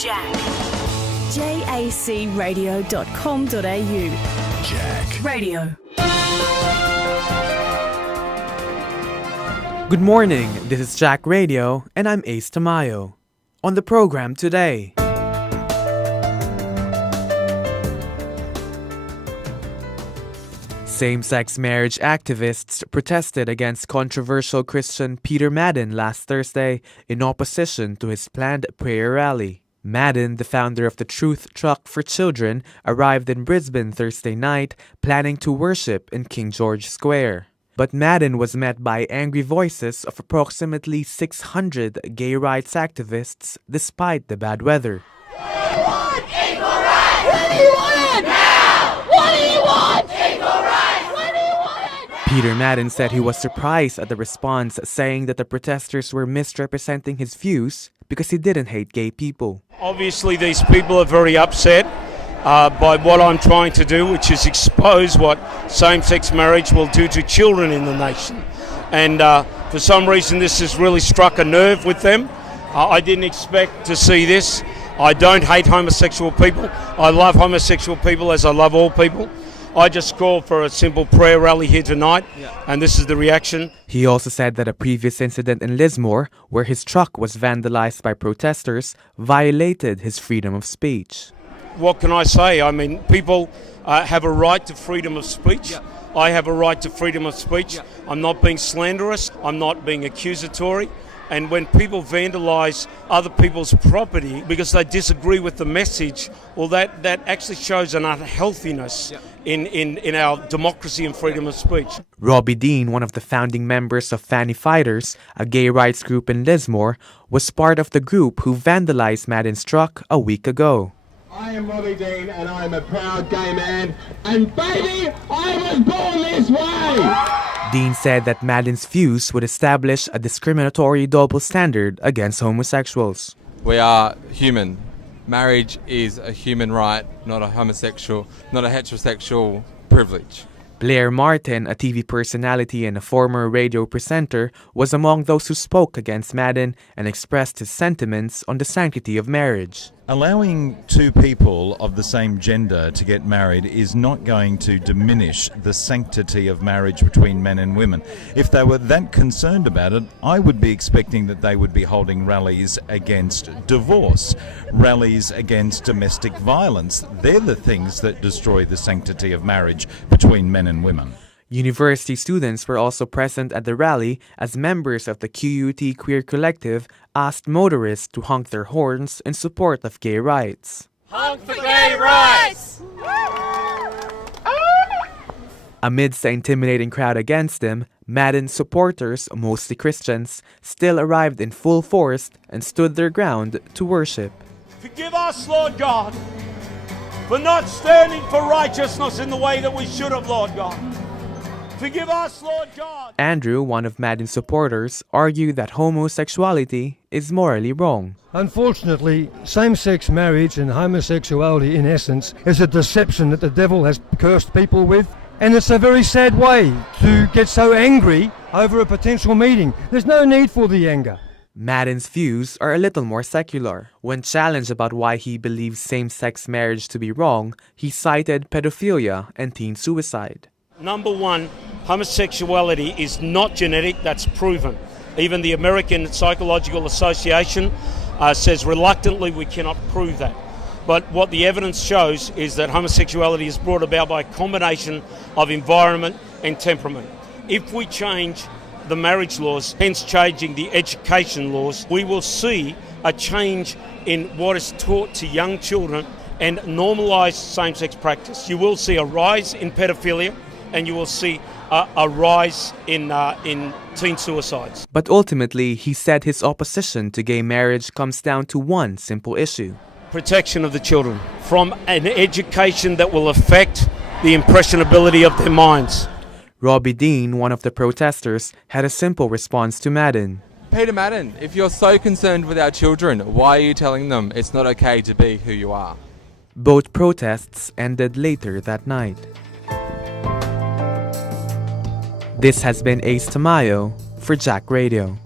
Jack. JACRadio.com.au. JACRadio. Good morning, this is JACRadio and I'm Ace Tamayo. On the program today, same-sex marriage activists protested against controversial Christian Peter Madden last Thursday in opposition to his planned prayer rally. Madden, the founder of the Truth Truck for Children, arrived in Brisbane Thursday night planning to worship in King George Square. But Madden was met by angry voices of approximately 600 gay rights activists despite the bad weather. Peter Madden said he was surprised at the response, saying that the protesters were misrepresenting his views because he didn't hate gay people. Obviously, these people are very upset by what I'm trying to do, which is expose what same-sex marriage will do to children in the nation. And for some reason, this has really struck a nerve with them. I didn't expect to see this. I don't hate homosexual people. I love homosexual people as I love all people. I just called for a simple prayer rally here tonight, and this is the reaction. He also said that a previous incident in Lismore, where his truck was vandalized by protesters, violated his freedom of speech. What can I say? I mean, people have a right to freedom of speech. I have a right to freedom of speech. I'm not being slanderous. I'm not being accusatory. And when people vandalise other people's property because they disagree with the message, well, that actually shows an unhealthiness in our democracy and freedom of speech. Robbie Dean, one of the founding members of Fanny Fighters, a gay rights group in Lismore, was part of the group who vandalised Madden's truck a week ago. I am Robbie Dean and I am a proud gay man, and baby, I was born this way! Dean said that Madden's views would establish a discriminatory double standard against homosexuals. We are human. Marriage is a human right, not a heterosexual privilege. Blair Martin, a TV personality and a former radio presenter, was among those who spoke against Madden and expressed his sentiments on the sanctity of marriage. Allowing two people of the same gender to get married is not going to diminish the sanctity of marriage between men and women. If they were that concerned about it, I would be expecting that they would be holding rallies against divorce, rallies against domestic violence. They're the things that destroy the sanctity of marriage between men and women. University students were also present at the rally as members of the QUT Queer Collective asked motorists to honk their horns in support of gay rights. Honk for gay rights! Amidst the intimidating crowd against him, Madden's supporters, mostly Christians, still arrived in full force and stood their ground to worship. Forgive us, Lord God, for not standing for righteousness in the way that we should have, Lord God. Forgive us, Lord God. Andrew, one of Madden's supporters, argued that homosexuality is morally wrong. Unfortunately, same-sex marriage and homosexuality, in essence, is a deception that the devil has cursed people with. And it's a very sad way to get so angry over a potential meeting. There's no need for the anger. Madden's views are a little more secular. When challenged about why he believes same-sex marriage to be wrong, he cited pedophilia and teen suicide. Number one, homosexuality is not genetic, that's proven. Even the American Psychological Association says reluctantly we cannot prove that. But what the evidence shows is that homosexuality is brought about by a combination of environment and temperament. If we change the marriage laws, hence changing the education laws, we will see a change in what is taught to young children and normalise same-sex practice. You will see a rise in pedophilia, and you will see a rise in teen suicides. But ultimately, he said his opposition to gay marriage comes down to one simple issue. Protection of the children from an education that will affect the impressionability of their minds. Robbie Dean, one of the protesters, had a simple response to Madden. Peter Madden, if you're so concerned with our children, why are you telling them it's not okay to be who you are? Both protests ended later that night. This has been Ace Tamayo for JACRadio.